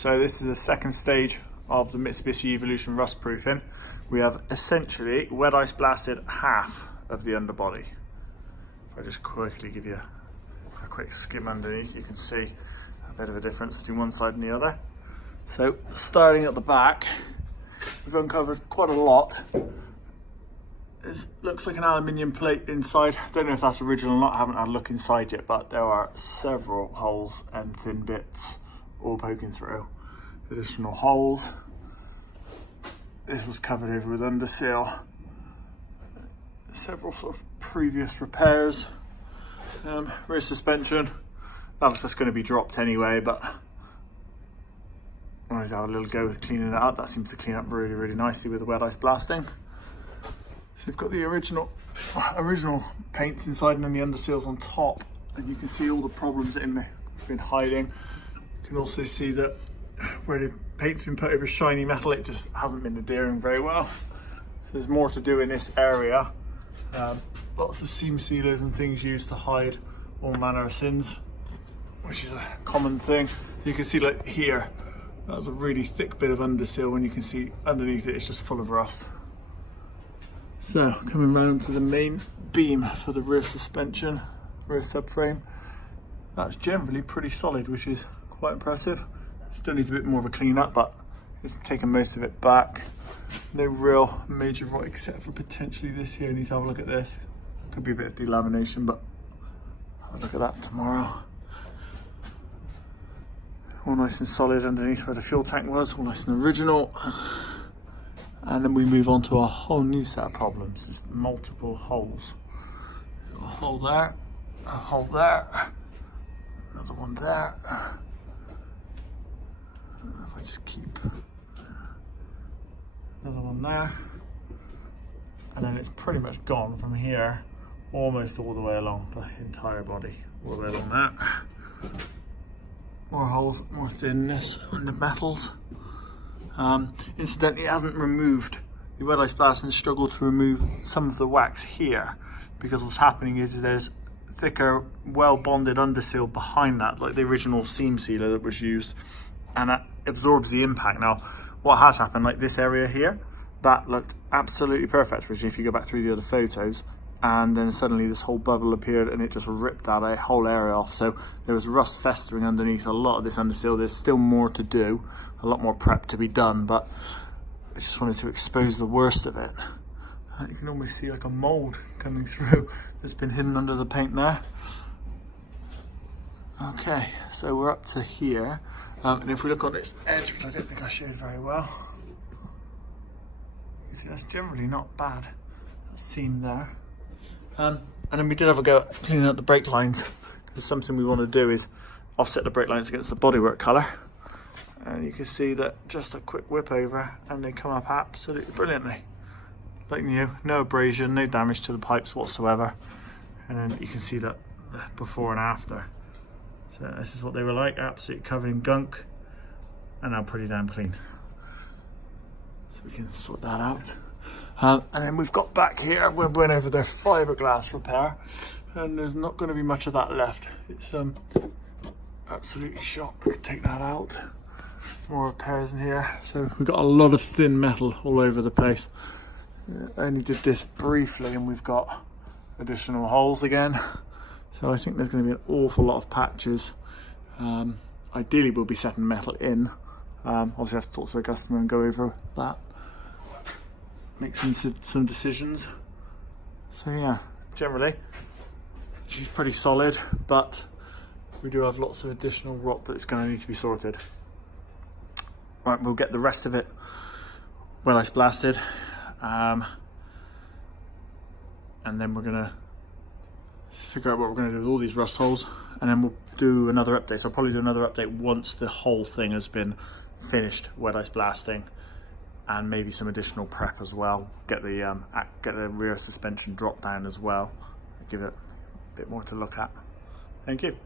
So this is the second stage of the Mitsubishi Evolution rustproofing. We have essentially wet ice blasted half of the underbody. If I just quickly give you a quick skim underneath, you can see a bit of a difference between one side and the other. So starting at the back, we've uncovered quite a lot. It looks like an aluminium plate inside. I don't know if that's original or not, I haven't had a look inside yet, but there are several holes and thin bits all poking through. Additional holes. This was covered over with underseal. Several sort of previous repairs. Rear suspension, that's just going to be dropped anyway, but I wanted to have a little go with cleaning it up. That seems to clean up really, really nicely with the wet ice blasting. So you've got the original paints inside and then the underseals on top, and you can see all the problems that it's been hiding. You can also see that where the paint's been put over shiny metal, it just hasn't been adhering very well. So there's more to do in this area. Lots of seam sealers and things used to hide all manner of sins, which is a common thing. You can see like here, that was a really thick bit of underseal, and you can see underneath it, it's just full of rust. So coming round to the main beam for the rear suspension, rear subframe, that's generally pretty solid, which is quite impressive. Still needs a bit more of a clean up, but it's taken most of it back. No real major rot except for potentially this here. I need to have a look at this. Could be a bit of delamination, but I'll look at that tomorrow. All nice and solid underneath where the fuel tank was, all nice and original. And then we move on to a whole new set of problems. There's multiple holes. A hole there, a hole there, another one there. If I just keep another one there, and then it's pretty much gone from here almost all the way along the entire body, all the way along that. More holes, more thinness on the metals. Incidentally, it hasn't removed, the wet ice blasting struggled to remove some of the wax here, because what's happening is there's thicker, well bonded underseal behind that, like the original seam sealer that was used, and that absorbs the impact. Now, what has happened, like this area here, that looked absolutely perfect, which if you go back through the other photos, and then suddenly this whole bubble appeared and it just ripped that whole area off. So there was rust festering underneath a lot of this underseal. There's still more to do, a lot more prep to be done, but I just wanted to expose the worst of it. You can almost see like a mold coming through that's been hidden under the paint there. Okay, so we're up to here. And if we look on this edge, which I don't think I showed very well, you see that's generally not bad. That seam there. And then we did have a go at cleaning up the brake lines, because something we want to do is offset the brake lines against the bodywork colour. And you can see that just a quick whip over and they come up absolutely brilliantly. Like new, no abrasion, no damage to the pipes whatsoever. And then you can see that before and after. So this is what they were like, absolutely covered in gunk, and now pretty damn clean. So we can sort that out. And then we've got back here, we went over their fiberglass repair, and there's not going to be much of that left. It's absolutely shot. We can take that out. More repairs in here. So we've got a lot of thin metal all over the place. I only did this briefly, and we've got additional holes again. So I think there's going to be an awful lot of patches. Ideally we'll be setting metal in. Obviously I have to talk to the customer and go over that. Make some decisions. So yeah, generally she's pretty solid, but we do have lots of additional rot that's going to need to be sorted. Right, we'll get the rest of it wet ice blasted, and then we're going to figure out what we're going to do with all these rust holes, and then we'll do another update. So I'll probably do another update once the whole thing has been finished wet ice blasting, and maybe some additional prep as well. Get the rear suspension drop down as well. Give it a bit more to look at. Thank you.